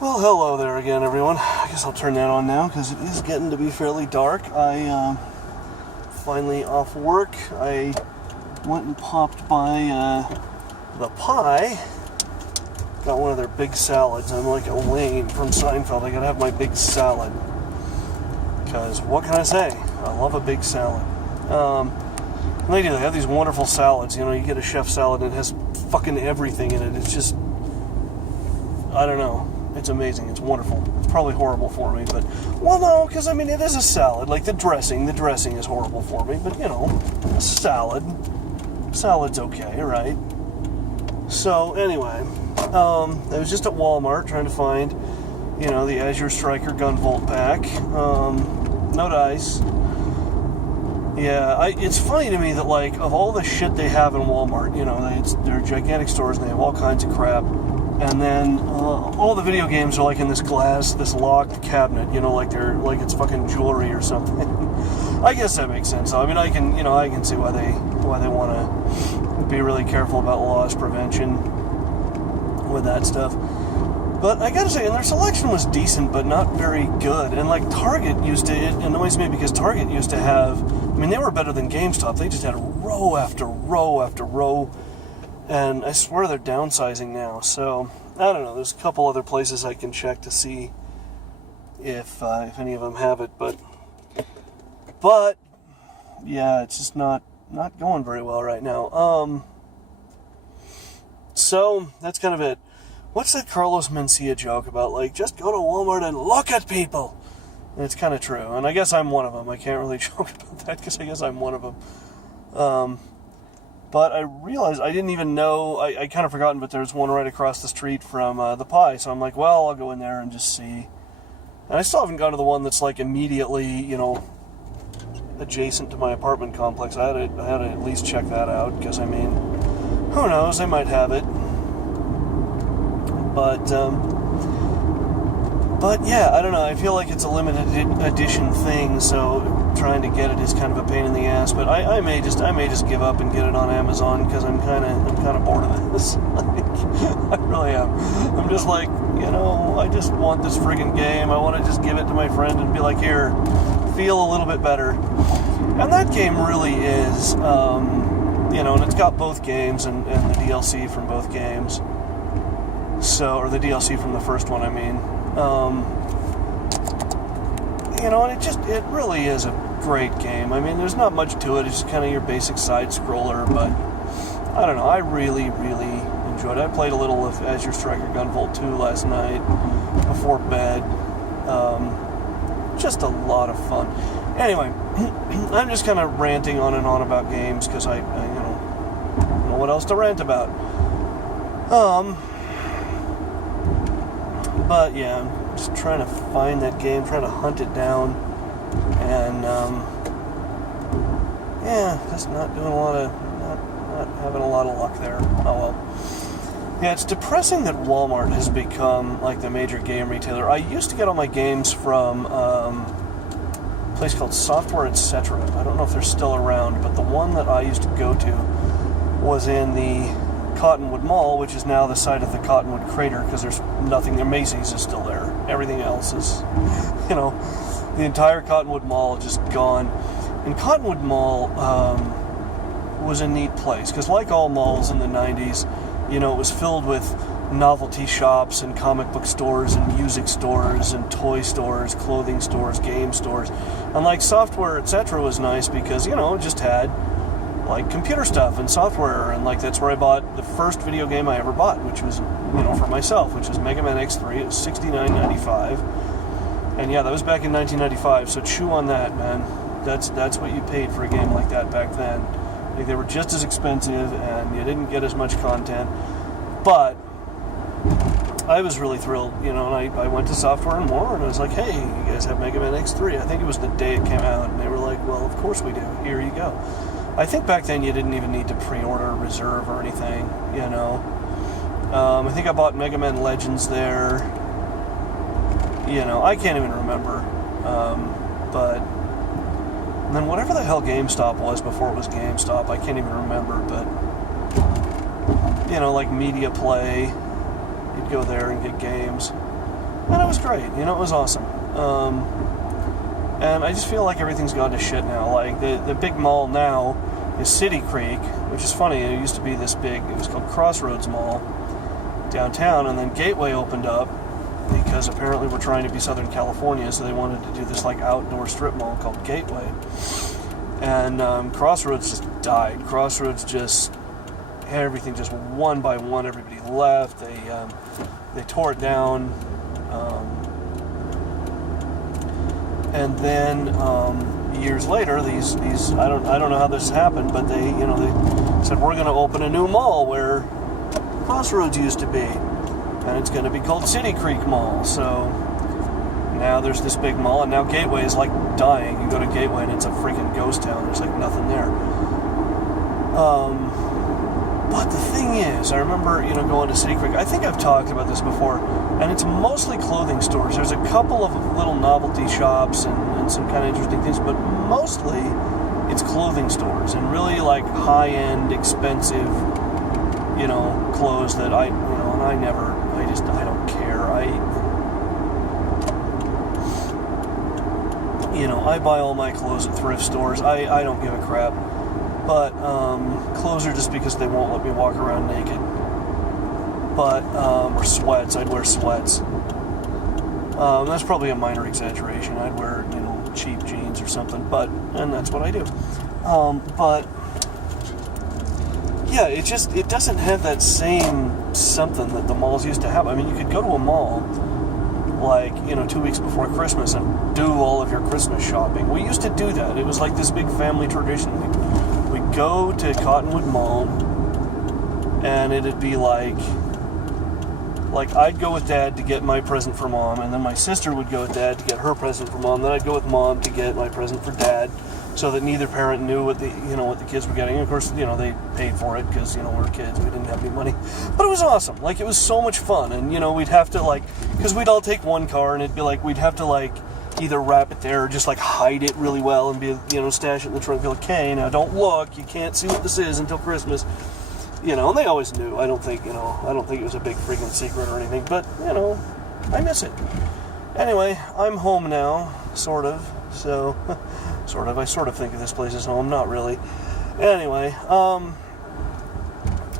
Well, hello there again, everyone. I guess I'll turn that on now because it is getting to be fairly dark. I finally off work. I went and popped by the Pie. Got one of their big salads. I'm like Elaine from Seinfeld. I gotta have my big salad. Because what can I say? I love a big salad. They have these wonderful salads. You know, you get a chef salad and it has fucking everything in it. It's just, I don't know. It's amazing. It's wonderful. It's probably horrible for me, but, well, no, because, I mean, it is a salad. Like, the dressing is horrible for me, but, you know, a salad's okay, right? So, anyway, I was just at Walmart trying to find, you know, the Azure Striker Gunvolt pack. No dice. Yeah, it's funny to me that, like, of all the shit they have in Walmart, you know, they're gigantic stores and they have all kinds of crap. And then all the video games are like in this locked cabinet, you know, like it's fucking jewelry or something. I guess that makes sense. I mean, I can see why they want to be really careful about loss prevention with that stuff. But I gotta say, and their selection was decent, but not very good. And like Target it annoys me because Target used to have, I mean, they were better than GameStop. They just had row after row after row. And I swear they're downsizing now. So, I don't know. There's a couple other places I can check to see if any of them have it. But yeah, it's just not going very well right now. So, that's kind of it. What's that Carlos Mencia joke about, like, just go to Walmart and look at people? And it's kind of true. And I guess I'm one of them. I can't really joke about that because I guess I'm one of them. But I realized I didn't even know, I kind of forgotten, but there's one right across the street from the Pie. So I'm like, well, I'll go in there and just see. And I still haven't gone to the one that's like immediately, you know, adjacent to my apartment complex. I had to at least check that out because, I mean, who knows, they might have it. But yeah, I don't know. I feel like it's a limited edition thing, so trying to get it is kind of a pain in the ass. But I may just give up and get it on Amazon because I'm kind of bored of this. Like, I really am. I'm just like, you know, I just want this friggin' game. I want to just give it to my friend and be like, here, feel a little bit better. And that game really is, you know, and it's got both games and the DLC from both games. So, or the DLC from the first one, I mean. You know, and it really is a great game. I mean, there's not much to it. It's just kind of your basic side scroller, but I don't know. I really, really enjoyed it. I played a little of Azure Striker Gunvolt 2 last night before bed. Just a lot of fun. Anyway, I'm just kind of ranting on and on about games because I don't know what else to rant about. But yeah, I'm just trying to find that game, trying to hunt it down, and yeah, just not doing not having a lot of luck there. Oh well. Yeah, it's depressing that Walmart has become like the major game retailer. I used to get all my games from a place called Software Etc. I don't know if they're still around, but the one that I used to go to was in the Cottonwood Mall, which is now the site of the Cottonwood Crater, because there's nothing there. Macy's is still there. Everything else is, you know, the entire Cottonwood Mall is just gone. And Cottonwood Mall was a neat place, because like all malls in the 90s, you know, it was filled with novelty shops and comic book stores and music stores and toy stores, clothing stores, game stores. And like Software Etc. was nice because, you know, it just had like computer stuff and software, and like that's where I bought the first video game I ever bought, which was, you know, for myself, which was Mega Man X3. It was $69.95, and yeah, that was back in 1995. So chew on that, man. That's what you paid for a game like that back then. Like, they were just as expensive, and you didn't get as much content, but I was really thrilled, you know. And I went to Software and More, and I was like, hey, you guys have Mega Man X3? I think it was the day it came out, and they were like, well, of course we do. Here you go. I think back then you didn't even need to pre-order or reserve or anything, you know. I think I bought Mega Man Legends there. You know, I can't even remember. But then whatever the hell GameStop was before it was GameStop, I can't even remember. But, you know, like Media Play, you'd go there and get games. And it was great, you know, it was awesome. And I just feel like everything's gone to shit now. Like, the big mall now is City Creek, which is funny. It used to be this big, it was called Crossroads Mall downtown, and then Gateway opened up because apparently we're trying to be Southern California, so they wanted to do this, like, outdoor strip mall called Gateway. And Crossroads just died. Crossroads just, everything just one by one, everybody left. They tore it down. And then years later, these I don't know how this happened, but they said we're going to open a new mall where Crossroads used to be, and it's going to be called City Creek Mall. So now there's this big mall, and now Gateway is like dying. You go to Gateway and it's a freaking ghost town. There's like nothing there. But the thing is, I remember going to City Creek. I think I've talked about this before. And it's mostly clothing stores. There's a couple of little novelty shops and some kind of interesting things, but mostly it's clothing stores and really like high-end, expensive, clothes that I don't care. I buy all my clothes at thrift stores. I don't give a crap. But clothes are just because they won't let me walk around naked. But, or sweats, I'd wear sweats. That's probably a minor exaggeration. I'd wear, cheap jeans or something, and that's what I do. But, yeah, it doesn't have that same something that the malls used to have. I mean, you could go to a mall, like, 2 weeks before Christmas and do all of your Christmas shopping. We used to do that. It was like this big family tradition. We'd go to Cottonwood Mall, and it'd be like I'd go with Dad to get my present for Mom, and then my sister would go with Dad to get her present for Mom. Then I'd go with Mom to get my present for Dad, so that neither parent knew what the kids were getting. And of course, they paid for it because we're kids, we didn't have any money. But it was awesome. Like, it was so much fun, and we'd have to because we'd all take one car, and it'd be like we'd have to either wrap it there or just hide it really well and be stash it in the trunk. Be like, okay, now don't look. You can't see what this is until Christmas. And they always knew. I don't think it was a big freaking secret or anything, but, I miss it. Anyway, I'm home now, sort of, so, I sort of think of this place as home, not really. Anyway,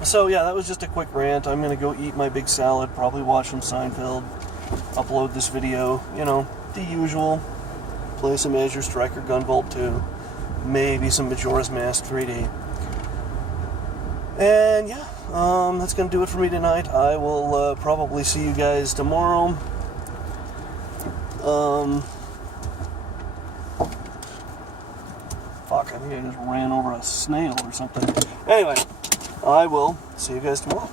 so yeah, that was just a quick rant. I'm gonna go eat my big salad, probably watch some Seinfeld, upload this video, the usual, play some Azure Striker Gunvolt 2, maybe some Majora's Mask 3D. And yeah, that's going to do it for me tonight. I will probably see you guys tomorrow. Fuck, I think I just ran over a snail or something. Anyway, I will see you guys tomorrow.